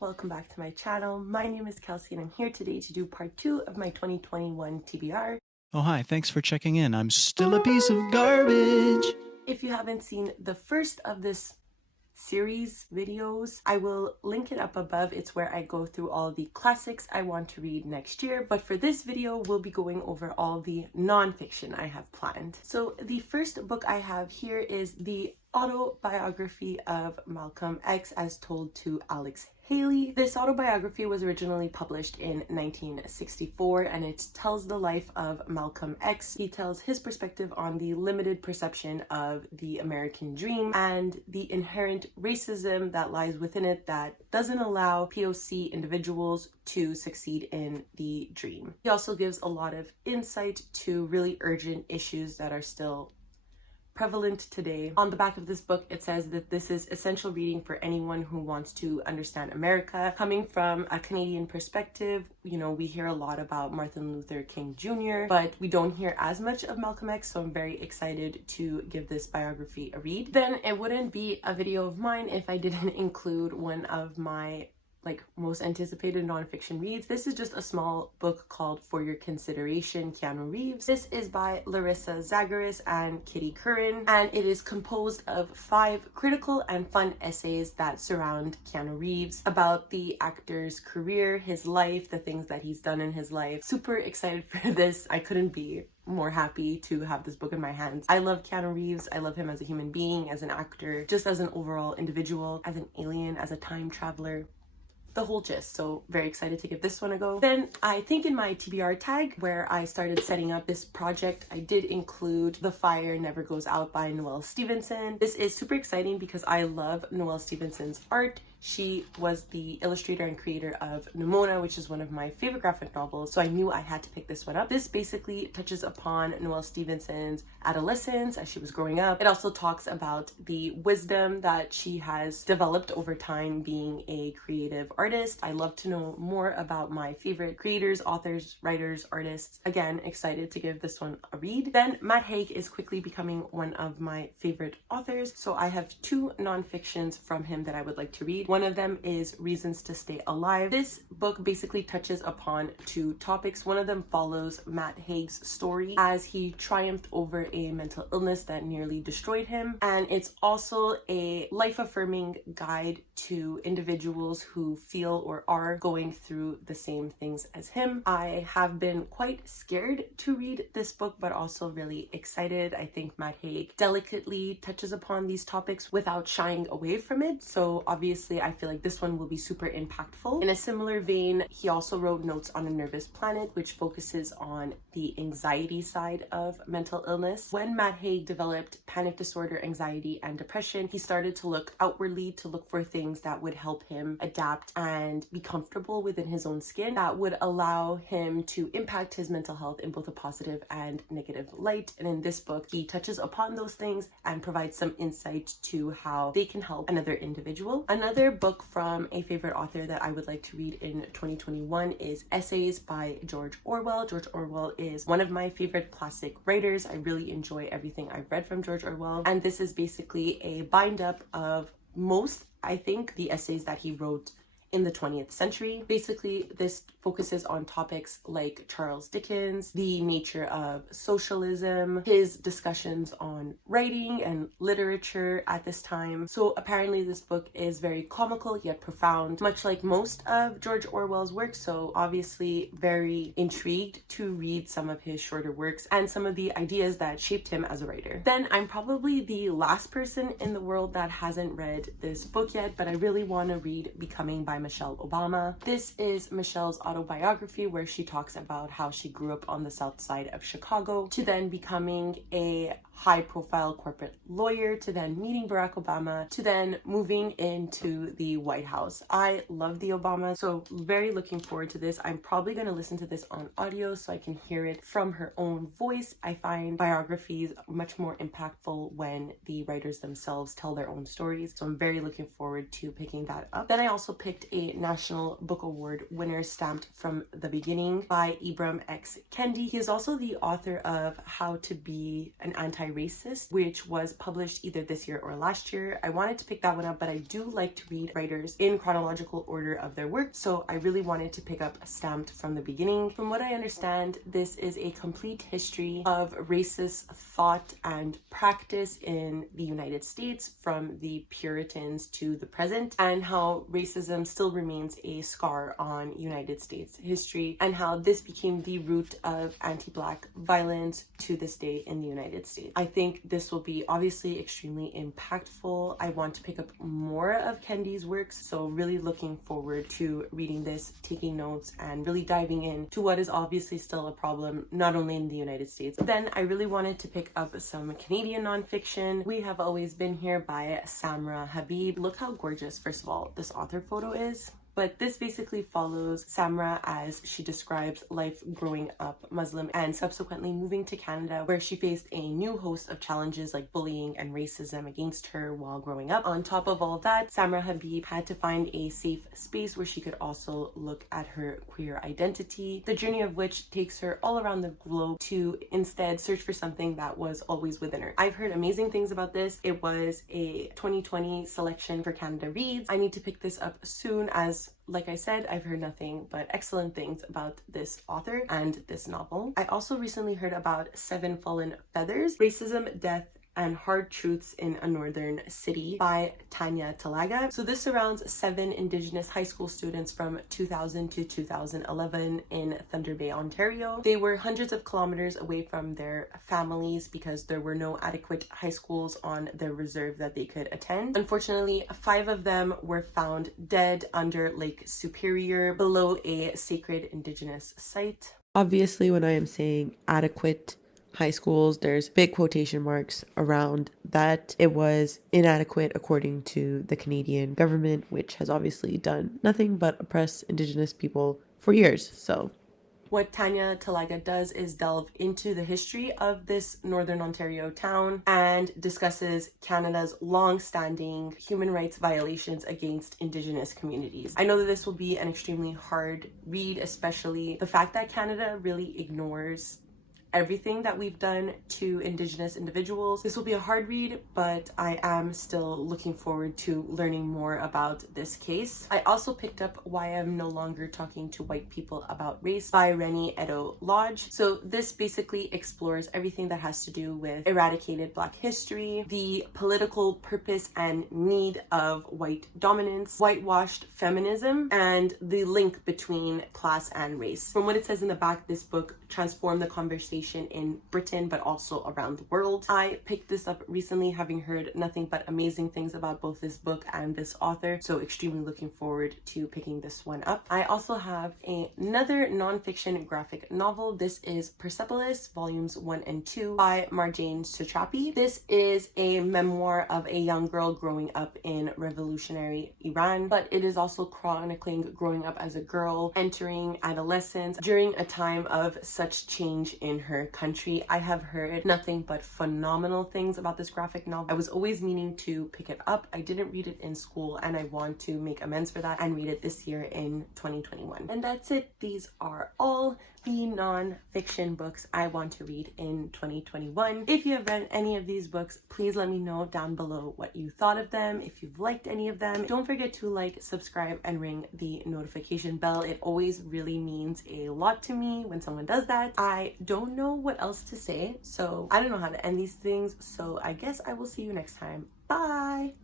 welcome back to my channel. My name is Kelsey and I'm here today to do part 2 of my 2021 TBR. Oh hi, thanks for checking in. I'm still a piece of garbage. If you haven't seen the first of this series videos, I will link it up above. It's where I go through all the classics I want to read next year, but for this video we'll be going over all the non-fiction I have planned. So the first book I have here is the autobiography of Malcolm X as told to Alex Haley. This autobiography was originally published in 1964 and it tells the life of Malcolm X. He tells his perspective on the limited perception of the American dream and the inherent racism that lies within it that doesn't allow POC individuals to succeed in the dream. He also gives a lot of insight to really urgent issues that are still prevalent today. On the back of this book, it says that this is essential reading for anyone who wants to understand America. Coming from a Canadian perspective, you know, we hear a lot about Martin Luther King Jr., but we don't hear as much of Malcolm X, so I'm very excited to give this biography a read. Then it wouldn't be a video of mine if I didn't include one of my most anticipated nonfiction reads. This is just a small book called For Your Consideration, Keanu Reeves. This is by Larissa Zagaris and Kitty Curran, and it is composed of 5 critical and fun essays that surround Keanu Reeves about the actor's career, his life, the things that he's done in his life. Super excited for this. I couldn't be more happy to have this book in my hands. I love Keanu Reeves. I love him as a human being, as an actor, just as an overall individual, as an alien, as a time traveler. The whole gist, so very excited to give this one a go. Then I think in my TBR tag where I started setting up this project, I did include The Fire Never Goes Out by Noelle Stevenson. This is super exciting because I love Noelle Stevenson's art. She was the illustrator and creator of Nimona, which is one of my favorite graphic novels, so I knew I had to pick this one up. This basically touches upon Noelle Stevenson's adolescence as she was growing up. It also talks about the wisdom that she has developed over time being a creative artist. I love to know more about my favorite creators, authors, writers, artists. Again, excited to give this one a read. Then Matt Haig is quickly becoming one of my favorite authors, so I have 2 nonfictions from him that I would like to read. One of them is Reasons to Stay Alive. This book basically touches upon 2 topics. One of them follows Matt Haig's story as he triumphed over a mental illness that nearly destroyed him. And it's also a life-affirming guide to individuals who feel or are going through the same things as him. I have been quite scared to read this book, but also really excited. I think Matt Haig delicately touches upon these topics without shying away from it. So obviously, I feel like this one will be super impactful. In a similar vein, he also wrote Notes on a Nervous Planet, which focuses on the anxiety side of mental illness. When Matt Haig developed panic disorder, anxiety, and depression, he started to look outwardly to look for things that would help him adapt and be comfortable within his own skin, that would allow him to impact his mental health in both a positive and negative light. And in this book, he touches upon those things and provides some insight to how they can help another individual. Another book from a favorite author that I would like to read in 2021 is Essays by George Orwell. George Orwell is one of my favorite classic writers. I really enjoy everything I've read from George Orwell, and this is basically a bind up of most, I think, the essays that he wrote in the 20th century. Basically, this focuses on topics like Charles Dickens, the nature of socialism, his discussions on writing and literature at this time. So apparently this book is very comical yet profound, much like most of George Orwell's work. So obviously very intrigued to read some of his shorter works and some of the ideas that shaped him as a writer. Then I'm probably the last person in the world that hasn't read this book yet, but I really want to read Becoming by Michelle Obama. This is Michelle's autobiography where she talks about how she grew up on the south side of Chicago to then becoming a high-profile corporate lawyer, to then meeting Barack Obama, to then moving into the White House. I love the Obamas, so very looking forward to this. I'm probably going to listen to this on audio so I can hear it from her own voice. I find biographies much more impactful when the writers themselves tell their own stories, so I'm very looking forward to picking that up. Then I also picked a National Book Award winner stamped from the beginning by Ibram X. Kendi. He is also the author of How to Be an Anti Anti-Racist, which was published either this year or last year. I wanted to pick that one up, but I do like to read writers in chronological order of their work, so I really wanted to pick up Stamped from the Beginning. From what I understand, this is a complete history of racist thought and practice in the United States from the Puritans to the present, and how racism still remains a scar on United States history, and how this became the root of anti-Black violence to this day in the United States. I think this will be obviously extremely impactful. I want to pick up more of Kendi's works, so really looking forward to reading this, taking notes, and really diving into what is obviously still a problem, not only in the United States. Then I really wanted to pick up some Canadian nonfiction. We Have Always Been Here by Samra Habib. Look how gorgeous, first of all, this author photo is. But this basically follows Samra as she describes life growing up Muslim and subsequently moving to Canada, where she faced a new host of challenges like bullying and racism against her while growing up. On top of all of that, Samra Habib had to find a safe space where she could also look at her queer identity, the journey of which takes her all around the globe to instead search for something that was always within her. I've heard amazing things about this. It was a 2020 selection for Canada Reads. I need to pick this up soon, as like I said, I've heard nothing but excellent things about this author and this novel. I also recently heard about Seven Fallen Feathers, Racism, Death, and Hard Truths in a Northern City by Tanya Talaga. So this surrounds 7 Indigenous high school students from 2000 to 2011 in Thunder Bay, Ontario. They were hundreds of kilometers away from their families because there were no adequate high schools on their reserve that they could attend. Unfortunately, 5 of them were found dead under Lake Superior below a sacred Indigenous site. Obviously, when I am saying adequate high schools, there's big quotation marks around that. It was inadequate according to the Canadian government, which has obviously done nothing but oppress Indigenous people for years. So what Tanya Talaga does is delve into the history of this Northern Ontario town and discusses Canada's long-standing human rights violations against Indigenous communities. I know that this will be an extremely hard read, especially the fact that Canada really ignores everything that we've done to Indigenous individuals. This will be a hard read, but I am still looking forward to learning more about this case. I also picked up Why I'm No Longer Talking to White People About Race by Rennie Edo Lodge. So this basically explores everything that has to do with eradicated Black history, the political purpose and need of white dominance, whitewashed feminism, and the link between class and race. From what it says in the back, this book transformed the conversation in Britain but also around the world. I picked this up recently, having heard nothing but amazing things about both this book and this author, so extremely looking forward to picking this one up. I also have another nonfiction graphic novel. This is Persepolis Volumes 1 and 2 by Marjane Satrapi. This is a memoir of a young girl growing up in revolutionary Iran, but it is also chronicling growing up as a girl entering adolescence during a time of such change in her country. I have heard nothing but phenomenal things about this graphic novel. I was always meaning to pick it up. I didn't read it in school, and I want to make amends for that and read it this year in 2021. And that's it. These are all the non-fiction books I want to read in 2021. If you have read any of these books, please let me know down below what you thought of them, if you've liked any of them. Don't forget to like, subscribe, and ring the notification bell. It always really means a lot to me when someone does that. I don't know what else to say, so I don't know how to end these things, so I guess I will see you next time. Bye!